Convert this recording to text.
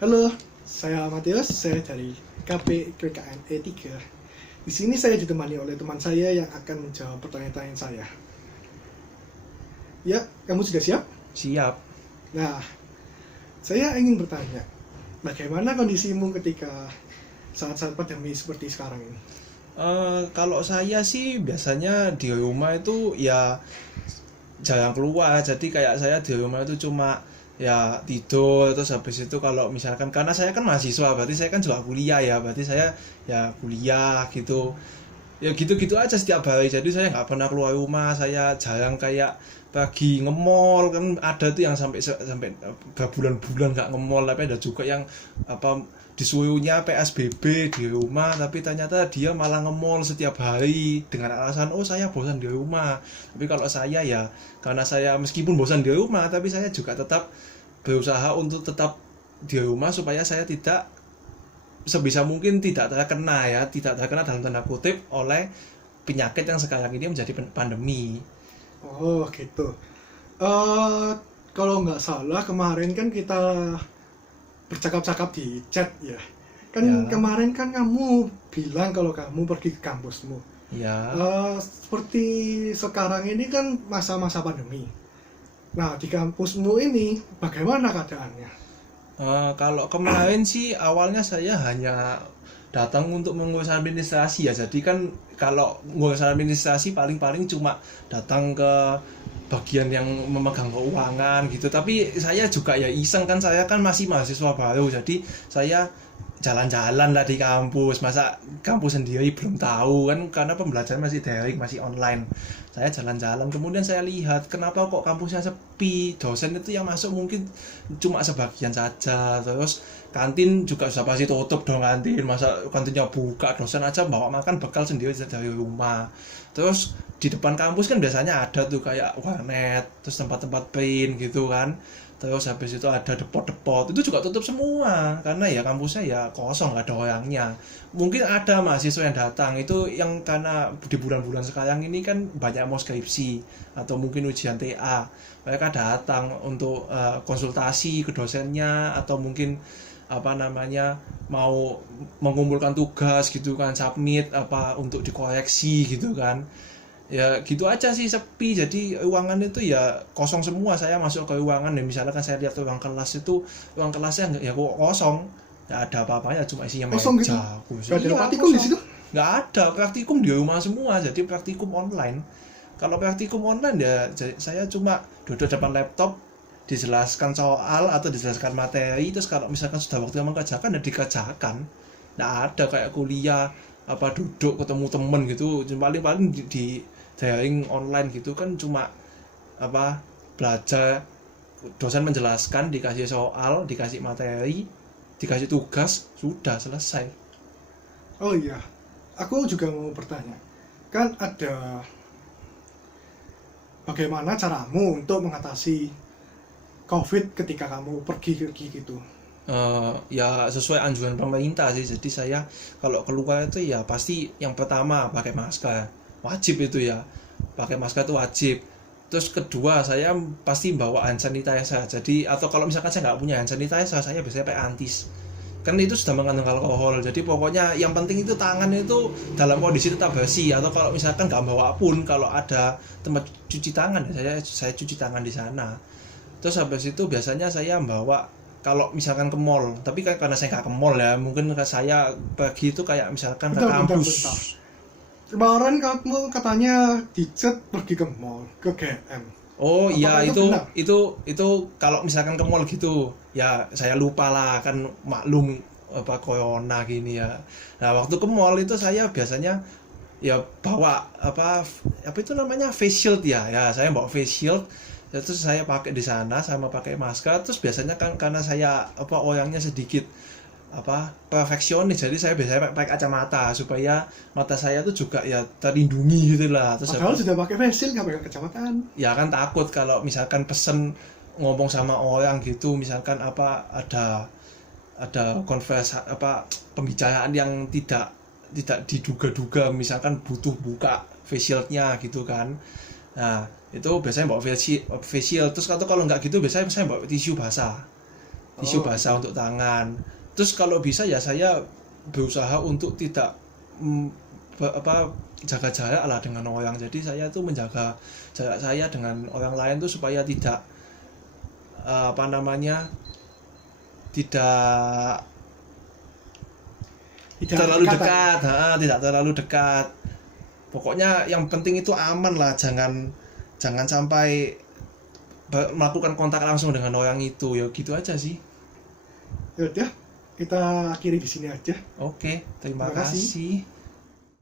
Halo, saya Matius, saya dari KP KKN E3. Di sini saya ditemani oleh teman saya yang akan menjawab pertanyaan-pertanyaan saya. Ya, kamu sudah siap? Siap. Nah, saya ingin bertanya, bagaimana kondisimu ketika saat-saat pandemi seperti sekarang ini? Kalau saya sih biasanya di rumah itu ya jarang keluar. Jadi kayak saya di rumah itu cuma ya tidur, terus habis itu kalau misalkan karena saya kan mahasiswa, berarti saya kan juga kuliah ya, berarti saya ya kuliah gitu. Ya gitu-gitu aja setiap hari, jadi saya nggak pernah keluar rumah. Saya jarang kayak pergi nge-mall, kan ada tuh yang sampai berbulan-bulan nggak nge-mall, tapi ada juga yang apa disuruhnya PSBB di rumah tapi ternyata dia malah nge-mall setiap hari dengan alasan oh saya bosan di rumah. Tapi kalau saya ya karena saya meskipun bosan di rumah tapi saya juga tetap berusaha untuk tetap di rumah supaya saya tidak sebisa mungkin tidak terkena dalam tanda kutip oleh penyakit yang sekarang ini menjadi pandemi. Oh, gitu. Eh, Kalau nggak salah kemarin kan kita bercakap-cakap di chat ya. Kan Ya, kemarin kan kamu bilang kalau kamu pergi ke kampusmu. ya. Seperti sekarang ini kan masa-masa pandemi. Nah, di kampusmu ini bagaimana keadaannya? Kalau kemarin sih awalnya saya hanya datang untuk mengurus administrasi ya. Jadi kan kalau mengurus administrasi paling-paling cuma datang ke bagian yang memegang keuangan gitu. Tapi saya juga ya iseng, kan saya kan masih mahasiswa baru. Jadi saya jalan-jalan lah di kampus. Masa kampus sendiri belum tahu kan, karena pembelajaran masih daring, masih online. Saya jalan-jalan, kemudian saya lihat kenapa kok kampusnya sepi, dosen itu yang masuk mungkin cuma sebagian saja. Terus kantin juga sudah pasti tutup dong, kantin masa kantinnya buka, dosen aja bawa makan bekal sendiri dari rumah. Terus di depan kampus kan biasanya ada tuh kayak warnet, terus tempat-tempat print gitu kan. Terus habis itu ada depot-depot, itu juga tutup semua karena ya kampusnya ya kosong, gak ada orangnya. Mungkin ada mahasiswa yang datang itu yang karena di bulan-bulan sekarang ini kan banyak mau skripsi atau mungkin ujian TA, mereka datang untuk konsultasi ke dosennya atau mungkin apa namanya mau mengumpulkan tugas gitu kan, submit apa untuk dikoreksi gitu kan. Ya gitu aja sih, sepi. Jadi ruangan itu ya kosong semua. Saya masuk ke ruangan dan misalnya kan saya lihat ruang kelas itu, ruang kelasnya ya kok kosong, nggak ada apa-apanya, cuma isinya Kosong gitu? meja kursi. Gak ada Iya praktikum di kosong, situ? nggak ada praktikum, di rumah semua, jadi praktikum online. Kalau praktikum online ya saya cuma duduk depan laptop, dijelaskan soal atau dijelaskan materi, terus kalau misalkan sudah waktunya mengerjakan ya dikerjakan. Nggak ada kayak kuliah apa duduk ketemu temen gitu. Paling-paling di daring online gitu kan cuma apa belajar, dosen menjelaskan, dikasih soal, dikasih materi, dikasih tugas, sudah selesai. Oh iya, aku juga mau bertanya. Kan ada bagaimana caramu untuk mengatasi COVID ketika kamu pergi gitu? Ya sesuai anjuran pemerintah sih. Jadi saya kalau keluar itu ya pasti yang pertama pakai masker, wajib itu ya, pakai masker itu wajib. Terus kedua saya pasti bawa hand sanitizer. Jadi atau kalau misalkan saya nggak punya hand sanitizer, saya biasanya pakai antis, kan itu sudah mengandung alkohol. Jadi pokoknya yang penting itu tangan itu dalam kondisi tetap bersih. Atau kalau misalkan nggak bawa pun, kalau ada tempat cuci tangan ya saya cuci tangan di sana. Terus habis itu biasanya saya bawa kalau misalkan ke mall, tapi kan karena saya nggak ke mall ya, mungkin saya pergi itu kayak misalkan ke Bentar, bentar, kampus. bentar. Kemarin kamu katanya dicet pergi ke mall, ke GM. Oh iya, Apakah itu itu benar? itu kalau misalkan ke mall gitu ya saya lupa lah, kan maklum apa corona gini ya. Nah waktu ke mall itu saya biasanya ya bawa apa itu namanya face shield ya saya bawa face shield. Ya, terus saya pakai di sana sama pakai masker. Terus biasanya kan karena saya apa orangnya sedikit apa perfeksionis, jadi saya biasanya pakai kacamata supaya mata saya tuh juga ya terlindungi gitu lah. Terus Padahal sudah pakai face shield, nggak pakai kacamataan. ya kan takut kalau misalkan pesen ngomong sama orang gitu, misalkan apa ada konvers apa pembicaraan yang tidak diduga-duga, misalkan butuh buka face shield-nya gitu kan. Nah itu biasanya bawa face shield. Terus kalau nggak gitu biasanya saya bawa tisu basah. tisu Oh. basah untuk tangan. Terus kalau bisa ya saya berusaha untuk tidak jaga jarak lah dengan orang. Jadi saya tuh menjaga jarak saya dengan orang lain tuh supaya tidak tidak terlalu dekat, tidak terlalu dekat. Pokoknya yang penting itu aman lah, jangan sampai melakukan kontak langsung dengan orang itu. Ya gitu aja sih. Ya udah, kita akhiri di sini aja. Oke, terima Terima kasih. kasih.